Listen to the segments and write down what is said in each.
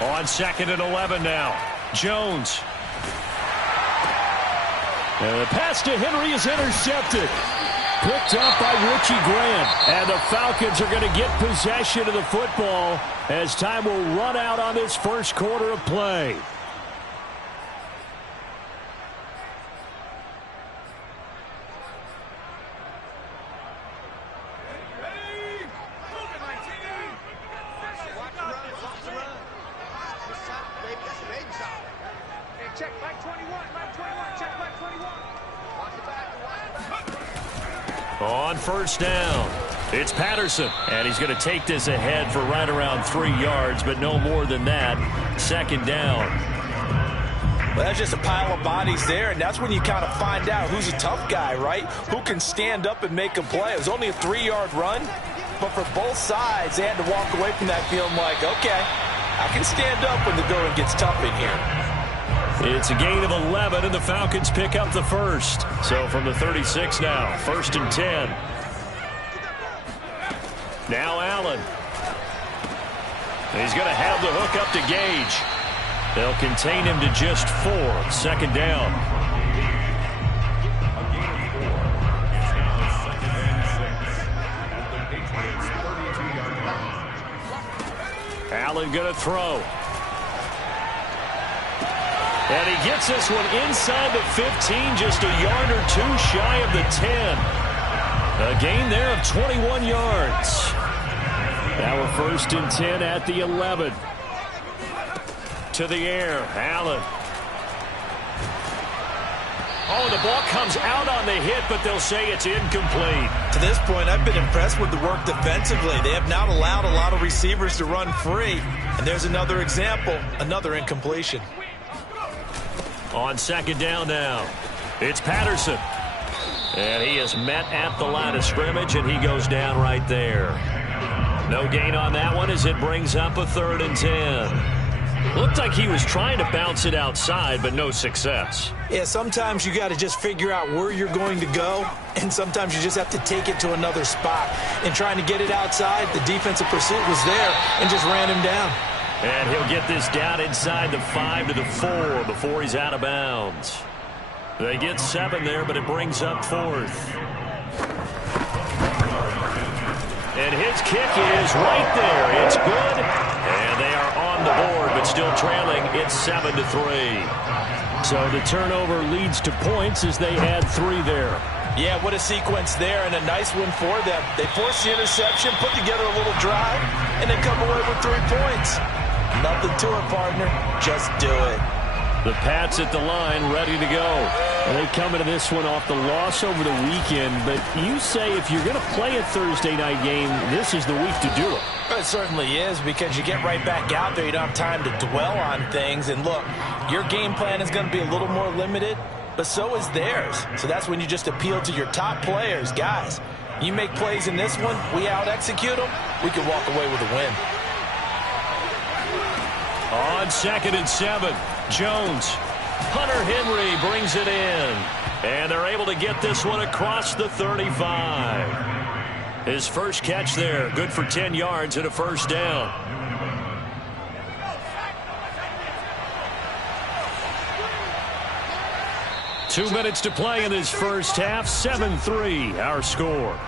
On 2nd and 11 now. Jones. And the pass to Henry is intercepted. Picked up by Richie Grant. And the Falcons are going to get possession of the football as time will run out on this first quarter of play. On first down, it's Patterson, and he's going to take this ahead for right around 3 yards, but no more than that. 2nd down. Well, that's just a pile of bodies there, and that's when you kind of find out who's a tough guy, right? Who can stand up and make a play. It was only a 3-yard run, but for both sides, they had to walk away from that feeling like, okay, I can stand up when the going gets tough in here. It's a gain of 11, and the Falcons pick up the first. So from the 36 now, 1st and 10. Now Allen. He's going to have the hook up to Gage. They'll contain him to just 4. 2nd down. Allen going to throw. And he gets this one inside the 15, just a yard or 2 shy of the 10. A gain there of 21 yards. Now a 1st and 10 at the 11. To the air, Allen. Oh, the ball comes out on the hit, but they'll say it's incomplete. To this point, I've been impressed with the work defensively. They have not allowed a lot of receivers to run free. And there's another example, another incompletion. On 2nd down now, it's Patterson. And he is met at the line of scrimmage, and he goes down right there. No gain on that one as it brings up a 3rd and 10. Looked like he was trying to bounce it outside, but no success. Yeah, sometimes you got to just figure out where you're going to go, and sometimes you just have to take it to another spot. And trying to get it outside, the defensive pursuit was there and just ran him down. And he'll get this down inside the 5 to the 4 before he's out of bounds. They get 7 there, but it brings up 4th. And his kick is right there. It's good. And they are on the board, but still trailing. It's 7 to 3. So the turnover leads to points as they add 3 there. Yeah, what a sequence there, and a nice one for them. They force the interception, put together a little drive, and then come away with 3 points. Nothing to it, partner. Just do it. The Pats at the line, ready to go. They come into this one off the loss over the weekend, but you say if you're going to play a Thursday night game, this is the week to do it. It certainly is, because you get right back out there. You don't have time to dwell on things. And look, your game plan is going to be a little more limited, but so is theirs. So that's when you just appeal to your top players. Guys, you make plays in this one, we out-execute them, we can walk away with a win. On 2nd and 7, Jones. Hunter Henry brings it in. And they're able to get this one across the 35. His first catch there, good for 10 yards and a 1st down. Two minutes to play in this first half. 7-3, our score.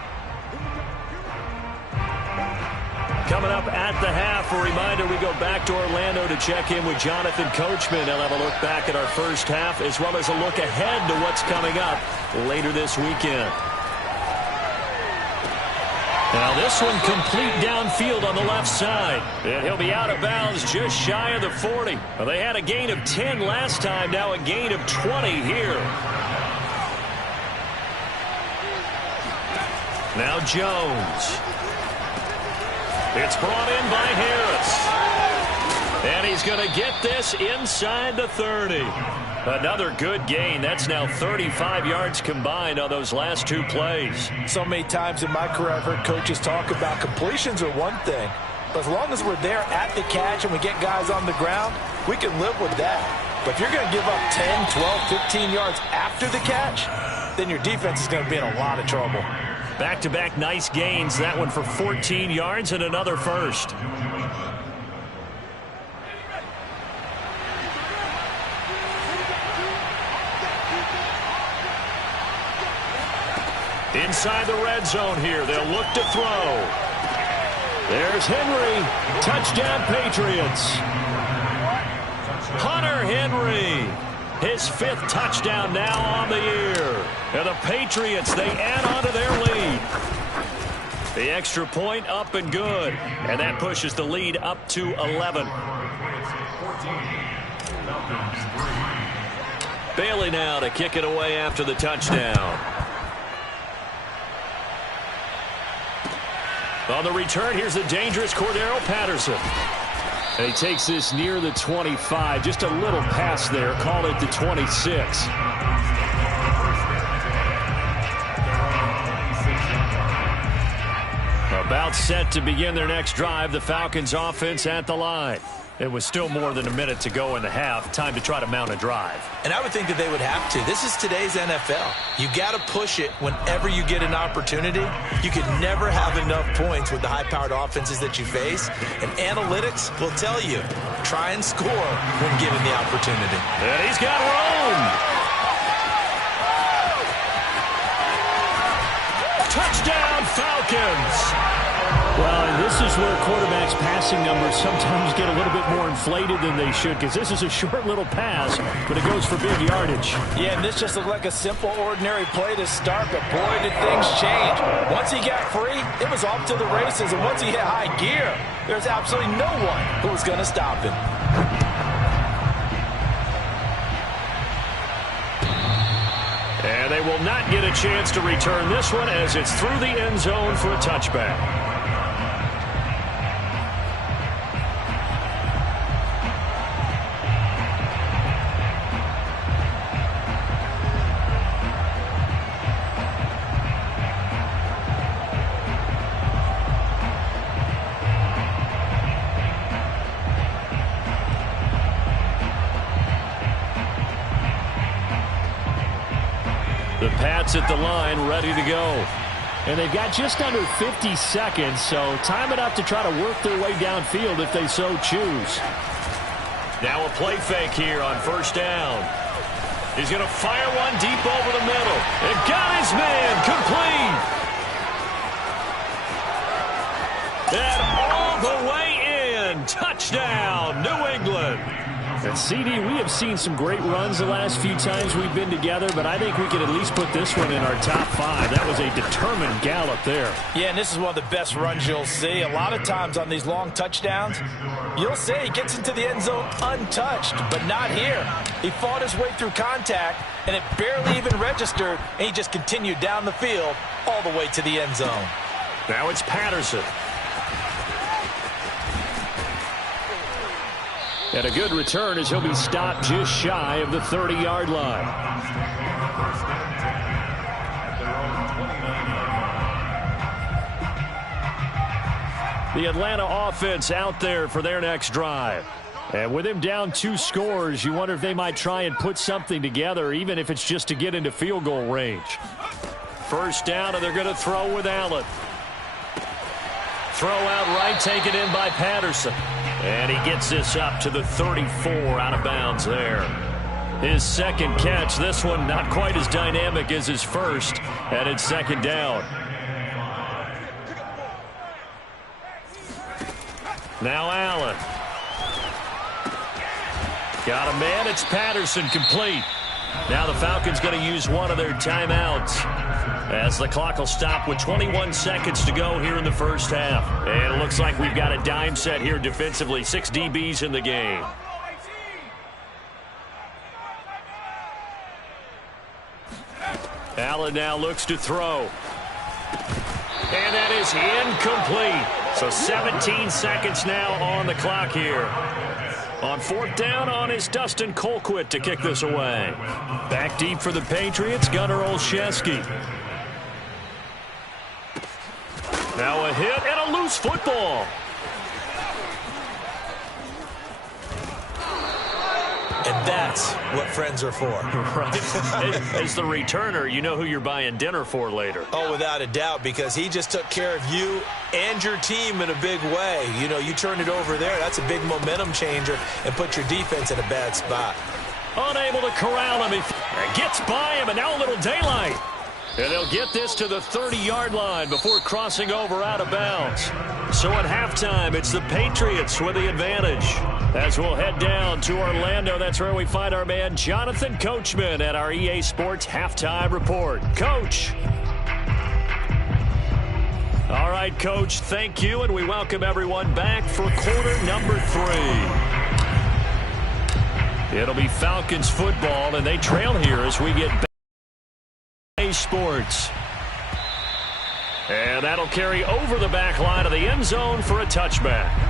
Coming up at the half, a reminder, we go back to Orlando to check in with Jonathan Coachman. He'll have a look back at our first half as well as a look ahead to what's coming up later this weekend. Now this one complete downfield on the left side. And he'll be out of bounds just shy of the 40. Well, they had a gain of 10 last time, now a gain of 20 here. Now Jones. It's brought in by Harris. And he's going to get this inside the 30. Another good gain. That's now 35 yards combined on those last 2 plays. So many times in my career I've heard coaches talk about completions are one thing. But as long as we're there at the catch and we get guys on the ground, we can live with that. But if you're going to give up 10, 12, 15 yards after the catch, then your defense is going to be in a lot of trouble. Back-to-back nice gains. That one for 14 yards and another first. Inside the red zone here. They'll look to throw. There's Henry. Touchdown, Patriots. Hunter Henry. His 5th touchdown now on the year. And the Patriots, they add on to their lead. The extra point up and good. And that pushes the lead up to 11. Bailey now to kick it away after the touchdown. On the return, here's the dangerous Cordero Patterson. And he takes this near the 25. Just a little pass there. Call it the 26. About set to begin their next drive. The Falcons offense at the line. It was still more than a minute to go in the half. Time to try to mount a drive. And I would think that they would have to. This is today's NFL. You got to push it whenever you get an opportunity. You can never have enough points with the high-powered offenses that you face. And analytics will tell you, try and score when given the opportunity. And he's got room. Touchdown, Falcons. Well, and this is where quarterbacks' passing numbers sometimes get a little bit more inflated than they should, because this is a short little pass, but it goes for big yardage. Yeah, and this just looked like a simple, ordinary play to start, but boy, did things change. Once he got free, it was off to the races, and once he hit high gear, there's absolutely no one who was going to stop him. And they will not get a chance to return this one as it's through the end zone for a touchback. The Pats at the line, ready to go. And they've got just under 50 seconds, so time enough to try to work their way downfield if they so choose. Now a play fake here on first down. He's going to fire one deep over the middle. And got his man complete. And all the way in. Touchdown, New England. And CD, we have seen some great runs the last few times we've been together, but I think we could at least put this one in our top 5. That was a determined gallop there. Yeah, and this is one of the best runs you'll see. A lot of times on these long touchdowns, you'll see he gets into the end zone untouched, but not here. He fought his way through contact, and it barely even registered, and he just continued down the field all the way to the end zone. Now it's Patterson. And a good return as he'll be stopped just shy of the 30-yard line. The Atlanta offense out there for their next drive. And with him down 2 scores, you wonder if they might try and put something together, even if it's just to get into field goal range. First down, and they're going to throw with Allen. Throw out right, taken in by Patterson. And he gets this up to the 34, out of bounds there. His second catch, this one not quite as dynamic as his first, and it's second down. Now Allen. Got a man, it's Patterson, complete. Now the Falcons going to use one of their timeouts as the clock will stop with 21 seconds to go here in the first half. And it looks like we've got a dime set here defensively. 6 DBs in the game. Allen now looks to throw. And that is incomplete. So 17 seconds now on the clock here. On fourth down on is Dustin Colquitt to kick this away. Back deep for the Patriots, Gunnar Olszewski. Now a hit and a loose football. And that's what friends are for. Right. As the returner, you know who you're buying dinner for later. Oh, without a doubt, because he just took care of you and your team in a big way. You know, you turn it over there, that's a big momentum changer, and put your defense in a bad spot. Unable to corral him. He gets by him, and now a little daylight. And they'll get this to the 30-yard line before crossing over out of bounds. So at halftime, it's the Patriots with the advantage. As we'll head down to Orlando, that's where we find our man Jonathan Coachman at our EA Sports Halftime Report. Coach. All right, Coach, thank you, and we welcome everyone back for quarter number 3. It'll be Falcons football, and they trail here as we get back to EA Sports. And that'll carry over the back line of the end zone for a touchback.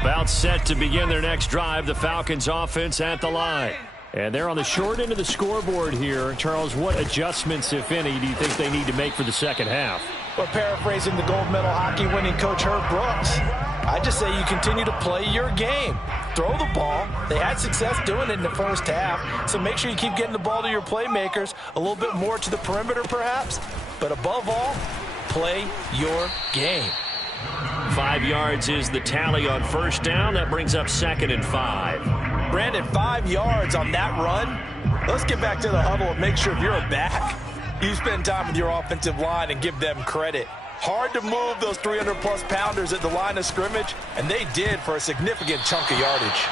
About set to begin their next drive, the Falcons offense at the line. And they're on the short end of the scoreboard here. Charles, what adjustments, if any, do you think they need to make for the second half? Well, paraphrasing the gold medal hockey winning coach Herb Brooks, I just say you continue to play your game. Throw the ball. They had success doing it in the first half, so make sure you keep getting the ball to your playmakers, a little bit more to the perimeter perhaps, but above all, play your game. 5 yards is the tally on first down. That brings up 2nd and 5. Brandon, 5 yards on that run. Let's get back to the huddle and make sure if you're a back, you spend time with your offensive line and give them credit. Hard to move those 300-plus pounders at the line of scrimmage, and they did for a significant chunk of yardage.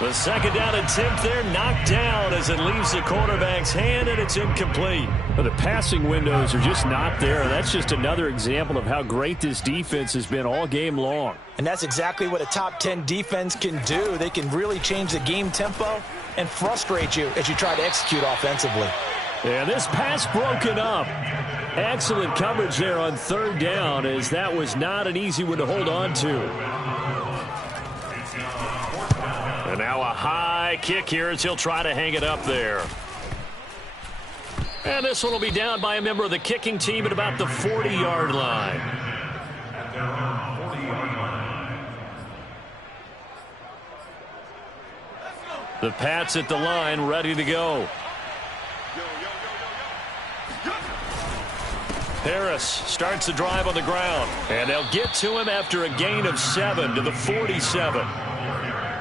The second down attempt there knocked down as it leaves the quarterback's hand, and it's incomplete. But the passing windows are just not there. That's just another example of how great this defense has been all game long. And that's exactly what a top 10 defense can do. They can really change the game tempo and frustrate you as you try to execute offensively. And this pass broken up. Excellent coverage there on third down, as that was not an easy one to hold on to. And now a high kick here as he'll try to hang it up there. And this one will be down by a member of the kicking team at about the 40-yard line. The Pats at the line, ready to go. Harris starts the drive on the ground. And they'll get to him after a gain of 7 to the 47.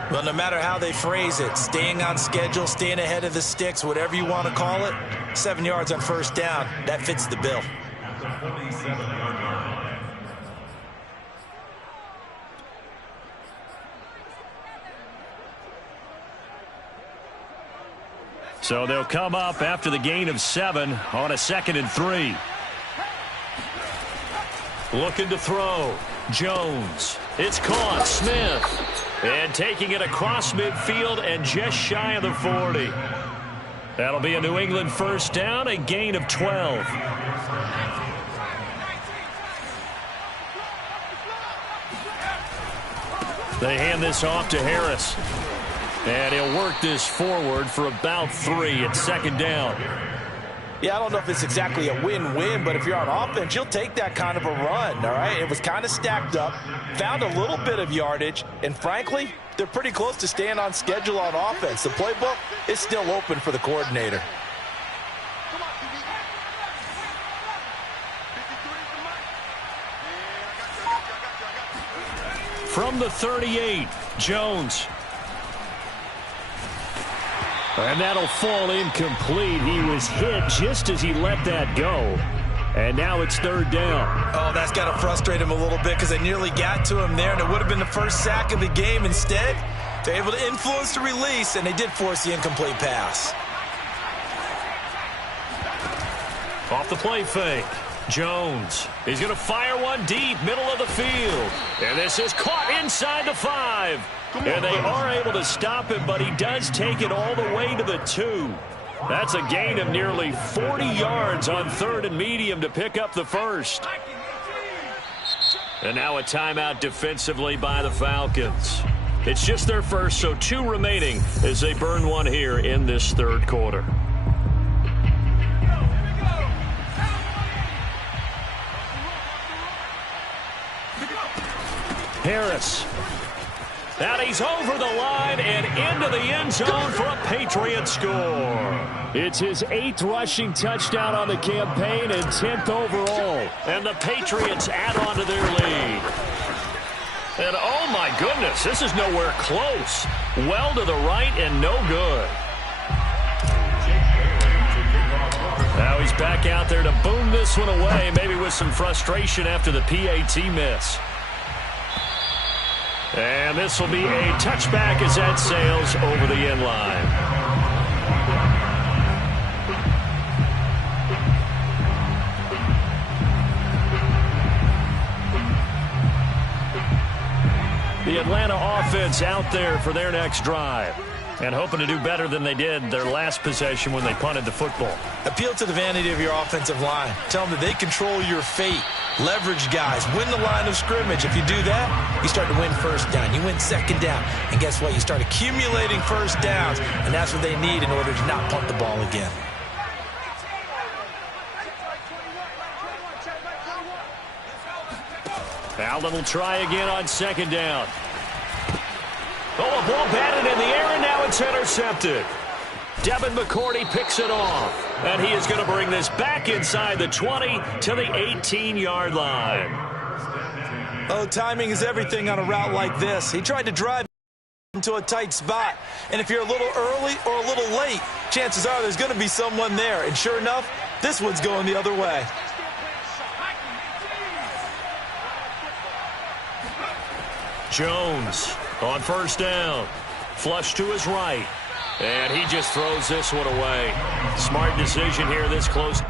Well, no matter how they phrase it, staying on schedule, staying ahead of the sticks, whatever you want to call it, 7 yards on first down, that fits the bill. So they'll come up after the gain of 7 on a 2nd and 3. Looking to throw. Jones. It's caught. Smith. And taking it across midfield and just shy of the 40. That'll be a New England first down, a gain of 12. They hand this off to Harris. And he'll work this forward for about 3 at 2nd down. Yeah, I don't know if it's exactly a win-win, but if you're on offense, you'll take that kind of a run, all right? It was kind of stacked up, found a little bit of yardage, and frankly, they're pretty close to staying on schedule on offense. The playbook is still open for the coordinator. From the 38, Jones. And that'll fall incomplete. He was hit just as he let that go. And now it's 3rd down. Oh, that's got to frustrate him a little bit because they nearly got to him there, and it would have been the first sack of the game. Instead, they're able to influence the release, and they did force the incomplete pass. Off the play fake. Jones. He's going to fire one deep, middle of the field. And this is caught inside the 5. And they are able to stop him, but he does take it all the way to the 2. That's a gain of nearly 40 yards on 3rd and medium to pick up the first. And now a timeout defensively by the Falcons. It's just their first, so 2 remaining as they burn one here in this 3rd quarter. Harris. And he's over the line and into the end zone for a Patriot score. It's his 8th rushing touchdown on the campaign and 10th overall. And the Patriots add on to their lead. And oh my goodness, this is nowhere close. Well to the right and no good. Now he's back out there to boom this one away, maybe with some frustration after the PAT miss. And this will be a touchback as that sails over the end line. The Atlanta offense out there for their next drive and hoping to do better than they did their last possession when they punted the football. Appeal to the vanity of your offensive line. Tell them that they control your fate. Leverage guys. Win the line of scrimmage. If you do that, you start to win first down. You win second down. And guess what? You start accumulating first downs. And that's what they need in order to not punt the ball again. Allen will try again on second down. Oh, a ball batted in the air, and now it's intercepted. Devin McCourty picks it off, and he is going to bring this back inside the 20 to the 18-yard line. Oh, timing is everything on a route like this. He tried to drive into a tight spot, and if you're a little early or a little late, chances are there's going to be someone there, and sure enough, this one's going the other way. Jones on first down. Flush to his right. And he just throws this one away. Smart decision here this close.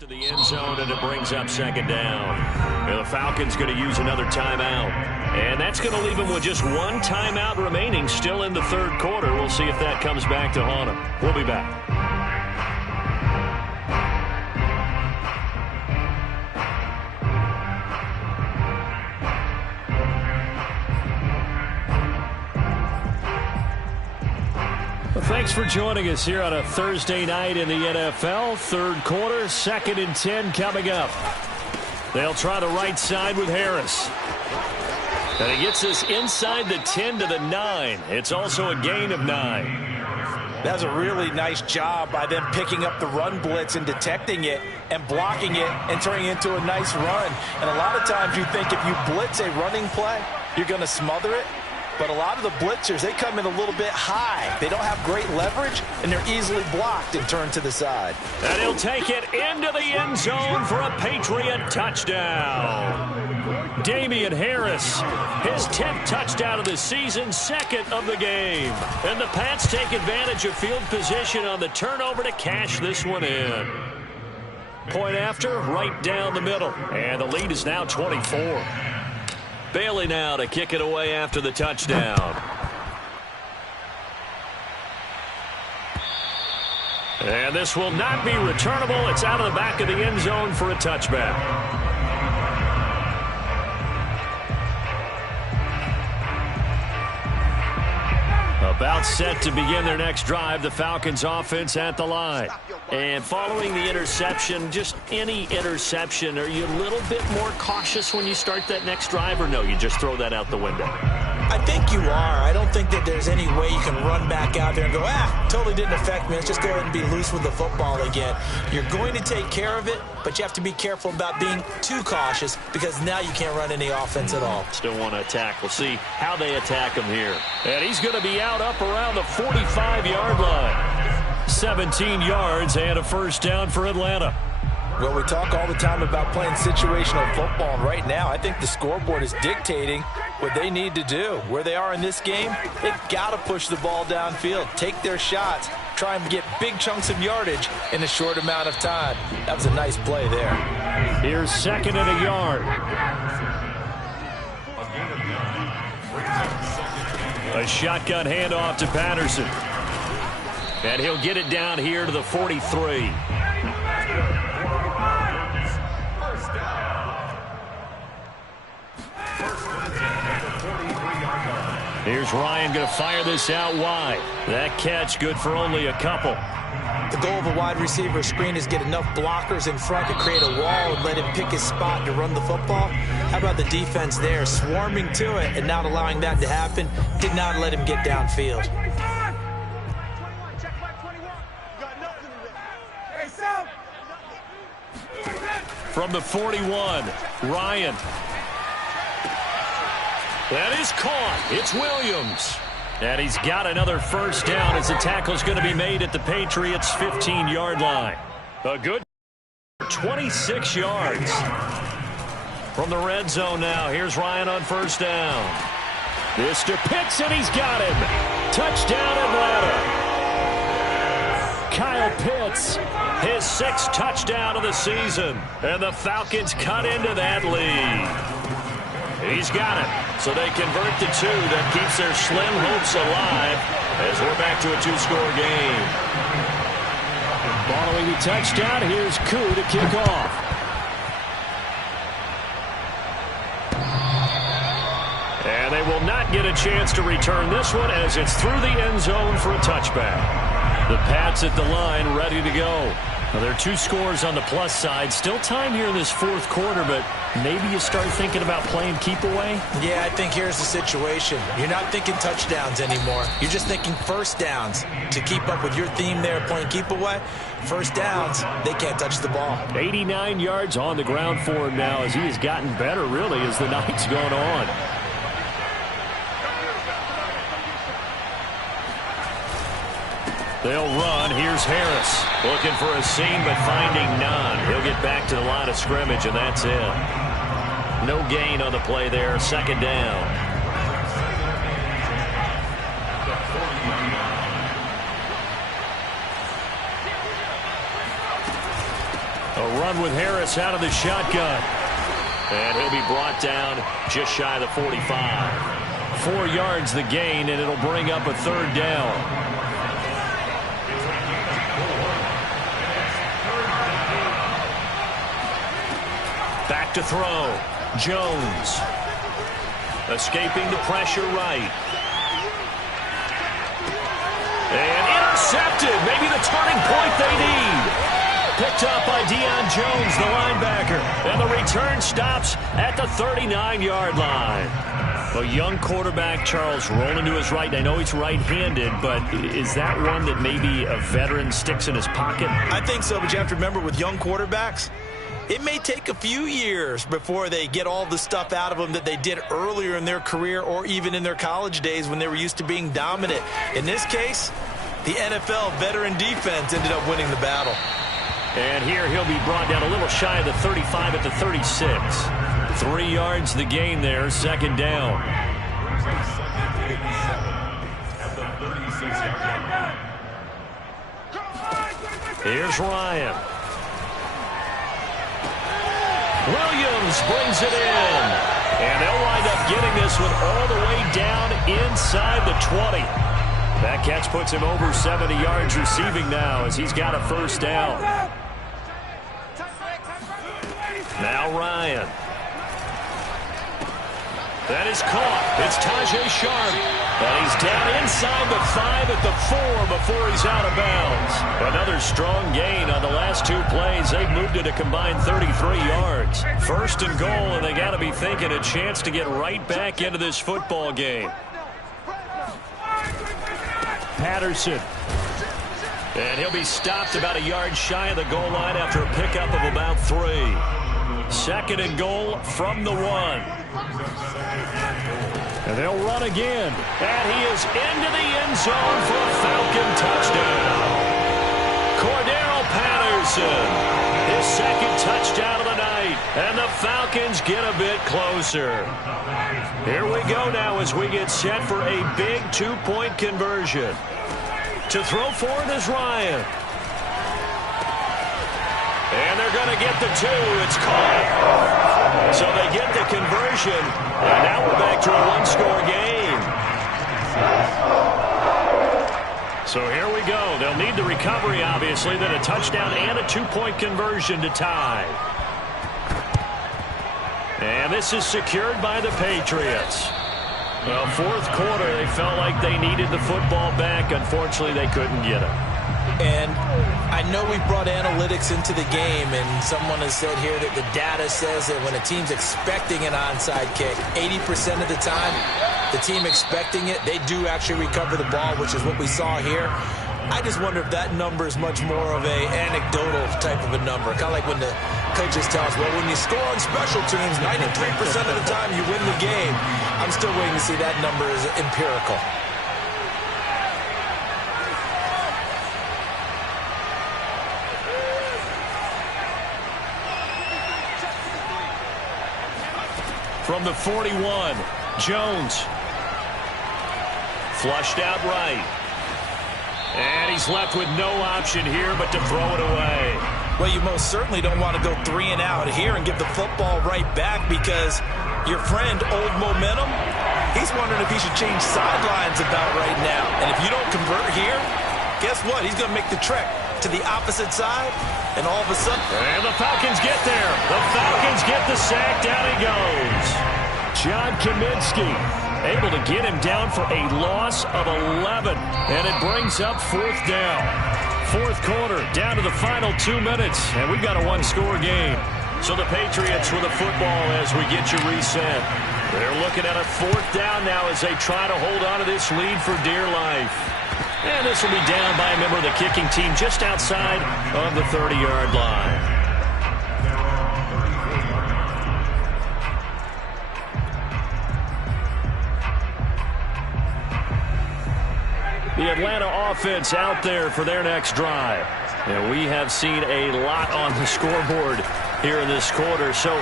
To the end zone, and it brings up second down. And the Falcons going to use another timeout. And that's going to leave them with just one timeout remaining still in the third quarter. We'll see if that comes back to haunt them. We'll be back. Thanks for joining us here on a Thursday night in the NFL. Third quarter, 2nd and 10 coming up. They'll try the right side with Harris. And he gets us inside the 10 to the 9. It's also a gain of 9. That's a really nice job by them picking up the run blitz and detecting it and blocking it and turning it into a nice run. And a lot of times you think if you blitz a running play, you're going to smother it. But a lot of the blitzers, they come in a little bit high. They don't have great leverage, and they're easily blocked and turned to the side. And he'll take it into the end zone for a Patriot touchdown. Damian Harris, his 10th touchdown of the season, 2nd of the game. And the Pats take advantage of field position on the turnover to cash this one in. Point after, right down the middle. And the lead is now 24. Bailey now to kick it away after the touchdown. And this will not be returnable. It's out of the back of the end zone for a touchback. About set to begin their next drive, the Falcons offense at the line. And following the interception, just any interception, are you a little bit more cautious when you start that next drive, or no, you just throw that out the window? I think you are. I don't think that there's any way you can run back out there and go, totally didn't affect me. Let's just go ahead and be loose with the football again. You're going to take care of it, but you have to be careful about being too cautious because now you can't run any offense at all. Still want to attack. We'll see how they attack him here. And he's going to be out up around the 45-yard line. 17 yards and a first down for Atlanta. Well, we talk all the time about playing situational football, and right now I think the scoreboard is dictating what they need to do. Where they are in this game, they've got to push the ball downfield, take their shots, try and get big chunks of yardage in a short amount of time. That was a nice play there. Here's 2nd and a yard. A shotgun handoff to Patterson. And he'll get it down here to the 43. Here's Ryan going to fire this out wide. That catch good for only a couple. The goal of a wide receiver screen is get enough blockers in front to create a wall and let him pick his spot to run the football. How about the defense there, swarming to it and not allowing that to happen? Did not let him get downfield. From the 41, Ryan. That is caught. It's Williams. And he's got another first down as the tackle's going to be made at the Patriots' 15-yard line. A good 26 yards. From the red zone now, here's Ryan on first down. This to Pitts, and he's got him. Touchdown, Atlanta. Kyle Pitts, his 6th touchdown of the season. And the Falcons cut into that lead. He's got it. So they convert the 2. That keeps their slim hopes alive as we're back to a 2-score game. Following the touchdown, here's Koo to kick off. And they will not get a chance to return this one as it's through the end zone for a touchback. The Pats at the line ready to go. Now, there are 2 scores on the plus side. Still time here in this 4th quarter, but maybe you start thinking about playing keep away? Yeah, I think here's the situation. You're not thinking touchdowns anymore. You're just thinking first downs. To keep up with your theme there, playing keep away, first downs, they can't touch the ball. 89 yards on the ground for him now as he has gotten better, really, as the night's gone on. They'll run. Here's Harris. Looking for a seam, but finding none. He'll get back to the line of scrimmage, and that's it. No gain on the play there. 2nd down. A run with Harris out of the shotgun. And he'll be brought down just shy of the 45. 4 yards the gain, and it'll bring up a 3rd down. Back to throw. Jones. Escaping the pressure right. And intercepted. Maybe the turning point they need. Picked up by Deion Jones, the linebacker. And the return stops at the 39-yard line. A young quarterback, Charles, rolling to his right. I know he's right-handed, but is that one that maybe a veteran sticks in his pocket? I think so, but you have to remember with young quarterbacks, it may take a few years before they get all the stuff out of them that they did earlier in their career or even in their college days when they were used to being dominant. In this case, the NFL veteran defense ended up winning the battle. And here he'll be brought down a little shy of the 35 at the 36. 3 yards the gain there, 2nd down. Here's Ryan. Williams brings it in. And they'll wind up getting this one all the way down inside the 20. That catch puts him over 70 yards receiving now as he's got a first down. Now Ryan. That is caught. It's Tajae Sharpe. And he's down inside the 5 at the 4 before he's out of bounds. Another strong gain on the last 2 plays. They've moved it a combined 33 yards. 1st and goal, and they got to be thinking a chance to get right back into this football game. Patterson. And he'll be stopped about a yard shy of the goal line after a pickup of about 3. 2nd and goal from the 1. And they'll run again. And he is into the end zone for a Falcon touchdown. Patterson. His second touchdown of the night. And the Falcons get a bit closer. Here we go now as we get set for a big two-point conversion. To throw for it is Ryan. And they're going to get the two. It's caught. So they get the conversion. And now we're back to a one-score game. So here we go. They'll need the recovery, obviously, then a touchdown and a two-point conversion to tie. And this is secured by the Patriots. Well, fourth quarter, they felt like they needed the football back. Unfortunately, they couldn't get it. And I know we brought analytics into the game, and someone has said here that the data says that when a team's expecting an onside kick, 80% of the time, the team expecting it, they do actually recover the ball, which is what we saw here. I just wonder if that number is much more of a anecdotal type of a number. Kind of like when the coaches tell us, well, when you score on special teams, 93% of the time you win the game. I'm still waiting to see that number is empirical. From the 41, Jones. Flushed out right. And he's left with no option here but to throw it away. Well, you most certainly don't want to go 3 and out here and give the football right back because your friend, Old Momentum, he's wondering if he should change sidelines about right now. And if you don't convert here, guess what? He's going to make the trek to the opposite side, and all of a sudden... And the Falcons get there. The Falcons get the sack. Down he goes. John Kaminsky able to get him down for a loss of 11. And it brings up fourth down. Fourth quarter, down to the final 2 minutes. And we've got a one-score game. So the Patriots with the football as we get you reset. They're looking at a fourth down now as they try to hold on to this lead for dear life. And this will be down by a member of the kicking team just outside of the 30-yard line. The Atlanta offense out there for their next drive. And we have seen a lot on the scoreboard here in this quarter. So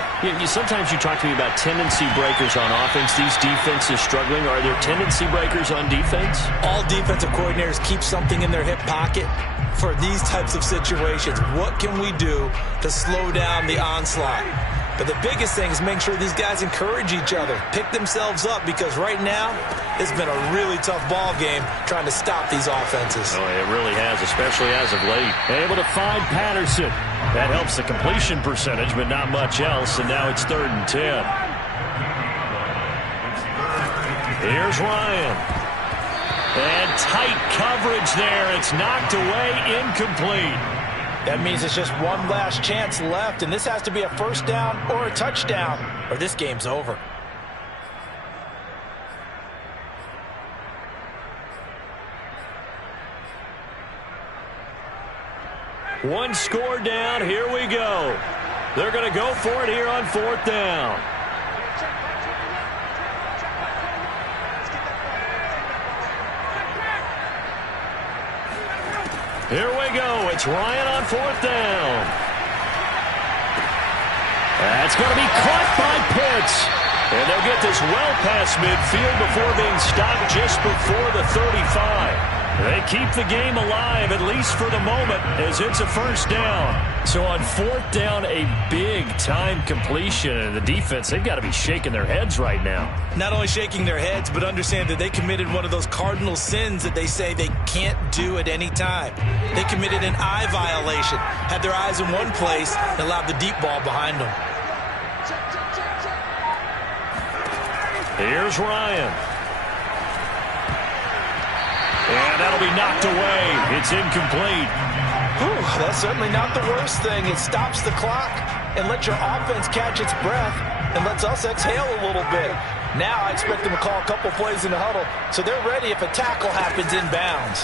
sometimes you talk to me about tendency breakers on offense. These defenses struggling. Are there tendency breakers on defense? All defensive coordinators keep something in their hip pocket for these types of situations. What can we do to slow down the onslaught? But the biggest thing is make sure these guys encourage each other, pick themselves up, because right now it's been a really tough ball game trying to stop these offenses. Oh, it really has, especially as of late. Able to find Patterson. That helps the completion percentage, but not much else, and now it's 3rd and 10. Here's Ryan. And tight coverage there. It's knocked away, incomplete. That means it's just one last chance left, and this has to be a first down or a touchdown, or this game's over. One score down. Here we go. They're going to go for it here on 4th down. Here we go. It's Ryan on 4th down. That's going to be caught by Pitts. And they'll get this well past midfield before being stopped just before the 35. They keep the game alive, at least for the moment, as it's a first down. So on 4th down, a big-time completion. And the defense, they've got to be shaking their heads right now. Not only shaking their heads, but understand that they committed one of those cardinal sins that they say they can't do at any time. They committed an eye violation, had their eyes in one place, and allowed the deep ball behind them. Here's Ryan. And that'll be knocked away. It's incomplete. Whew, that's certainly not the worst thing. It stops the clock and lets your offense catch its breath and lets us exhale a little bit. Now I expect them to call a couple plays in the huddle so they're ready if a tackle happens inbounds.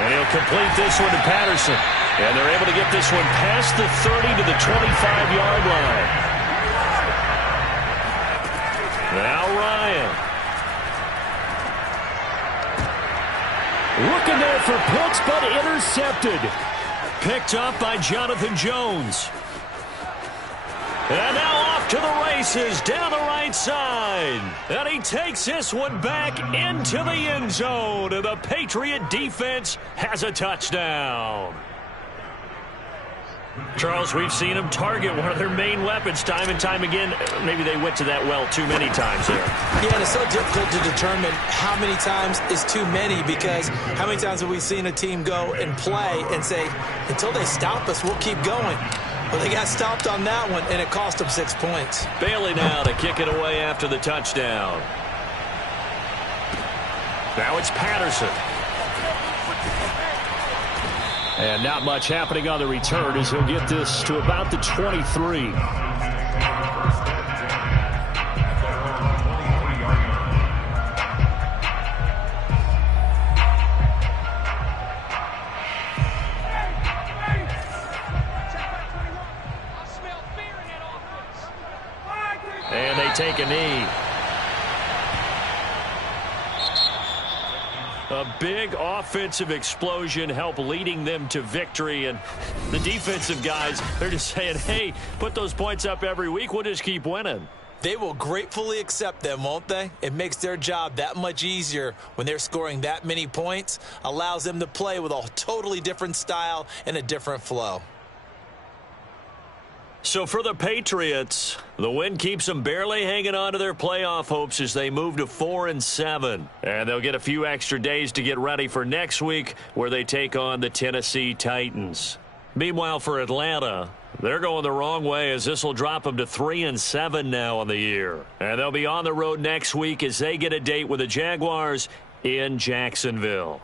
And he'll complete this one to Patterson. And they're able to get this one past the 30 to the 25-yard line. Now Ryan. Looking there for Pitts, but intercepted. Picked up by Jonathan Jones. And now off to the races down the right side. And he takes this one back into the end zone. And the Patriot defense has a touchdown. Charles, we've seen them target one of their main weapons time and time again. Maybe they went to that well too many times there. Yeah, and it's so difficult to determine how many times is too many, because how many times have we seen a team go and play and say, until they stop us, we'll keep going. Well, they got stopped on that one, and it cost them 6 points. Bailey now to kick it away after the touchdown. Now it's Patterson. And not much happening on the return as he'll get this to about the 23. And they take a knee. A big offensive explosion helped leading them to victory. And the defensive guys, they're just saying, hey, put those points up every week. We'll just keep winning. They will gratefully accept them, won't they? It makes their job that much easier when they're scoring that many points. Allows them to play with a totally different style and a different flow. So for the Patriots, the win keeps them barely hanging on to their playoff hopes as they move to 4-7. And they'll get a few extra days to get ready for next week, where they take on the Tennessee Titans. Meanwhile, for Atlanta, they're going the wrong way, as this will drop them to 3-7 now on the year. And they'll be on the road next week as they get a date with the Jaguars in Jacksonville.